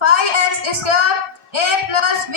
5x² a + b²۔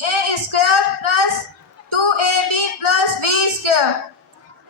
a² + 2ab + b²۔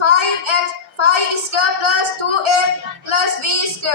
5² + 2a + b²۔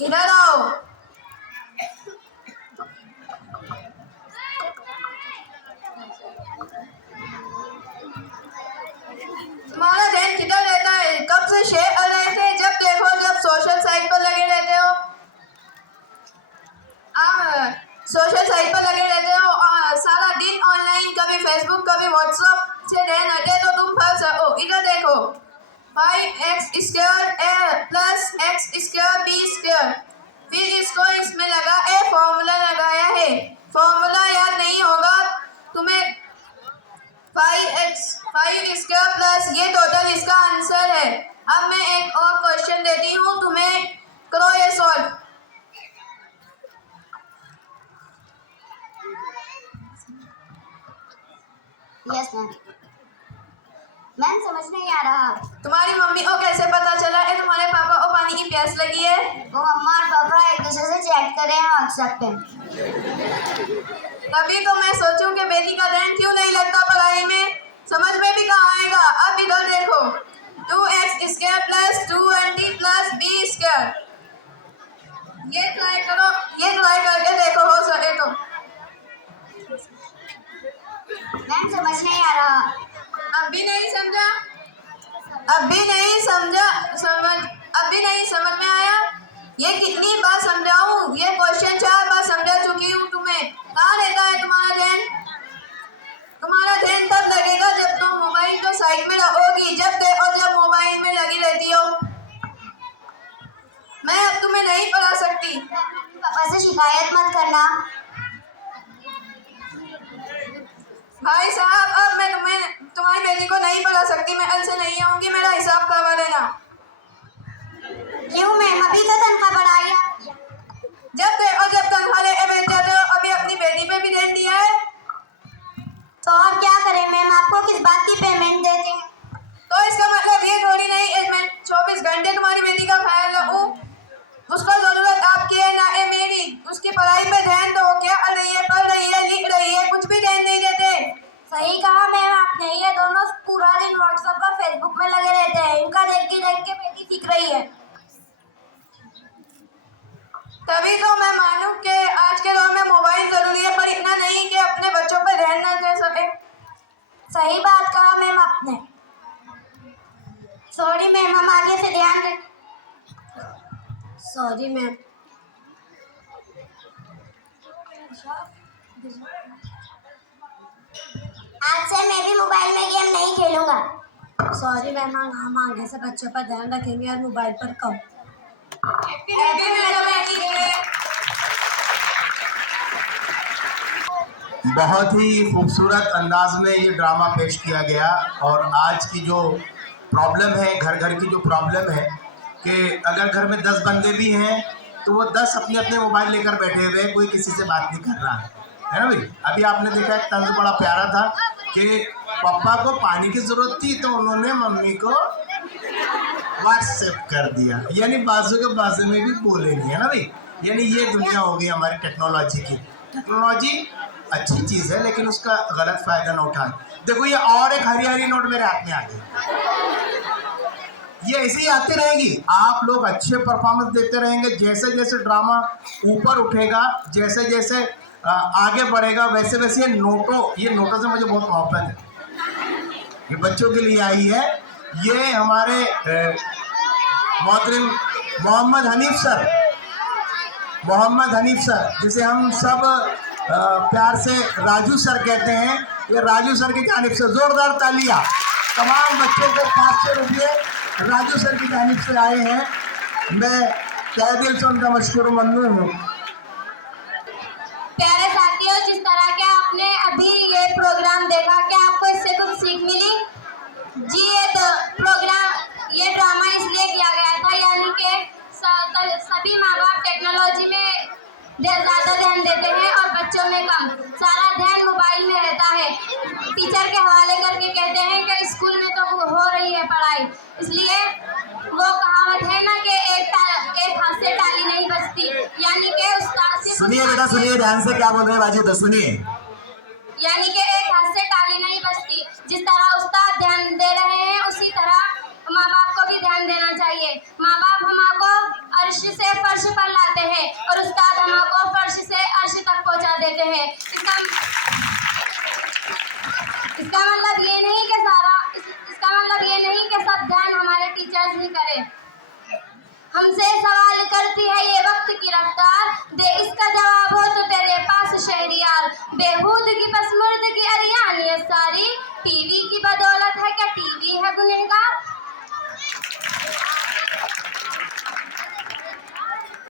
इधर आओ। तुम्हारा ध्यान किधर रहता है? कब से शेयर कर रहे थे? जब देखो जब सोशल साइट पर लगे रहते हो। सोशल साइट पर लगे रहते हो सारा दिन ऑनलाइन, कभी फेसबुक कभी व्हाट्सएप से ध्यान हटे तो तुम फंस सको। इधर देखो 5x² प्लस x² b²। फिर इसको इसमें लगा फॉर्मूला लगाया है। फॉर्मूला याद नहीं होगा तुम्हें। 5x² प्लस ये टोटल इसका आंसर है। अब मैं एक और क्वेश्चन देती हूँ तुम्हें, करो ये सॉल्व। Yes ma'am. मैम समझ नहीं आ रहा। तुम्हारी मम्मी को कैसे पता चला है तुम्हारे पापा को पानी की प्यास लगी है? वो मम्मा और पापा एक दूसरे से चैट कर रहे हैं व्हाट्सएप पे। तभी तो मैं सोचूं कि बेटी का ध्यान क्यों नहीं लगता पढ़ाई में। समझ में भी कहाँ आएगा। अब इधर देखो 2x² प्लस 220 प्लस b²। ये ट्राई करो, ये ट्राई करके देखो हो सके तो। मैम समझ नहीं आ रहा। अभी नहीं समझा? अभी नहीं समझ में आया? ये कितनी बार समझाऊं? ये क्वेश्चन 4 बार समझा चुकी हूँ तुम्हें। कहाँ रहता है तुम्हारा ध्यान? तुम्हारा ध्यान तब लगेगा जब तुम मोबाइल को साइड में रखोगी। जब देखो जब मोबाइल में लगी रहती हो। मैं अब तुम्हें नहीं पढ़ा सकती। पापा से शिकायत मत करना। भाई साहब अब मैं तुम्हारी बेटी को नहीं पढ़ा सकती। मैं कल से नहीं आऊंगी। मेरा हिसाब करवा देना। क्यों मैम? अभी तो तनख्वाह बढ़ाई है। जब देखो जब तनख्वाह लेके बैठ जाते हो। अभी अपनी बेटी पे भी ध्यान दिया है तो और क्या करें मैम? आपको किस बात की पेमेंट देते हैं? तो इसका मतलब ये थोड़ी नहीं मैं 24 घंटे तुम्हारी बेटी का ख्याल रखूं। उसको जरूरत आपकी है ना है मेरी। उसकी पढ़ाई पे ध्यान दो। क्या कर रही है? पढ़ रही है? लिख रही है? कुछ भी ध्यान नहीं देते। सही कहा मैम आपने। ये दोनों पूरा दिन व्हाट्सएप और फेसबुक में लगे रहते हैं। इनका देख के बेटी सीख रही है। तभी तो मैं मानूं कि आज के दौर में मोबाइल जरूरी है, पर इतना नहीं कि अपने बच्चों पर ध्यान न दे सके। सही बात कहा मैम आपने। सॉरी मैम, हम आगे से ध्यान रखें। Sorry ma'am. आज से मैं भी मोबाइल में गेम नहीं खेलूंगा। सॉरी मैम, हम आगे से बच्चों पर ध्यान रखेंगे और मोबाइल पर कम। बहुत ही खूबसूरत अंदाज में ये ड्रामा पेश किया गया। और आज की जो प्रॉब्लम है, घर घर की जो प्रॉब्लम है कि अगर घर में 10 बंदे भी हैं तो वो 10 अपने अपने मोबाइल लेकर बैठे हुए हैं। कोई किसी से बात नहीं कर रहा है ना भाई। अभी आपने देखा एक तंज बड़ा प्यारा था कि पापा को पानी की ज़रूरत थी तो उन्होंने मम्मी को व्हाट्सएप कर दिया। यानी बाजू के बाजू में भी बोले नहीं, है ना भाई। यानी ये दुनिया हो गई हमारी टेक्नोलॉजी की। टेक्नोलॉजी अच्छी चीज़ है लेकिन उसका गलत फ़ायदा न उठाएं। देखो ये और एक हरी हरी नोट मेरे हाथ में आ गई। ये ऐसे ही आती रहेगी। आप लोग अच्छे परफॉर्मेंस देते रहेंगे। जैसे जैसे ड्रामा ऊपर उठेगा, जैसे जैसे आगे बढ़ेगा, वैसे वैसे ये नोटों से मुझे बहुत मोहब्बत है। ये बच्चों के लिए आई है। ये हमारे मोहतरम मोहम्मद हनीफ सर जिसे हम सब प्यार से राजू सर कहते हैं। ये राजू सर की जानिब से जोरदार तालियां। तमाम बच्चों को 500 रुपये राजू सर की जानिब से आए हैं। मैं तहे दिल से उनका मशकूर ममनून हूँ। प्यारे साथियों, जिस तरह के आपने अभी ये प्रोग्राम देखा, क्या आपको इससे कुछ सीख मिली? जी ये ड्रामा इसलिए किया गया था यानी कि सभी माँ बाप टेक्नोलॉजी में ज़्यादा ध्यान देते हैं और बच्चों में कम। सारा ध्यान मोबाइल में रहता है। टीचर के हवाले करके कहते हैं कि स्कूल में तो हो रही है पढ़ाई, इसलिए वो कहावत है ना कि एक हाथ से ताली नहीं बजती, यानी कि उस्ताद से सुनिए बेटा, सुनिए ध्यान से क्या बोल रहे हैं बाजी, तो सुनिए। यानी कि एक हाथ से ताली नहीं बजती। जिस तरह उस्ताद ध्यान दे रहे हैं माँ बाप हमको अर्श से फर्श पर लाते हैं और उस्ताद हमको फर्श से अर्श तक पहुँचा देते हैं। इसका मतलब ये नहीं कि सब ध्यान हमारे टीचर्स ही करें। हमसे सवाल करती है ये वक्त की रफ्तार, दे इसका जवाब हो तो तेरे पास शहरियार। बेहूद की पसमुर्द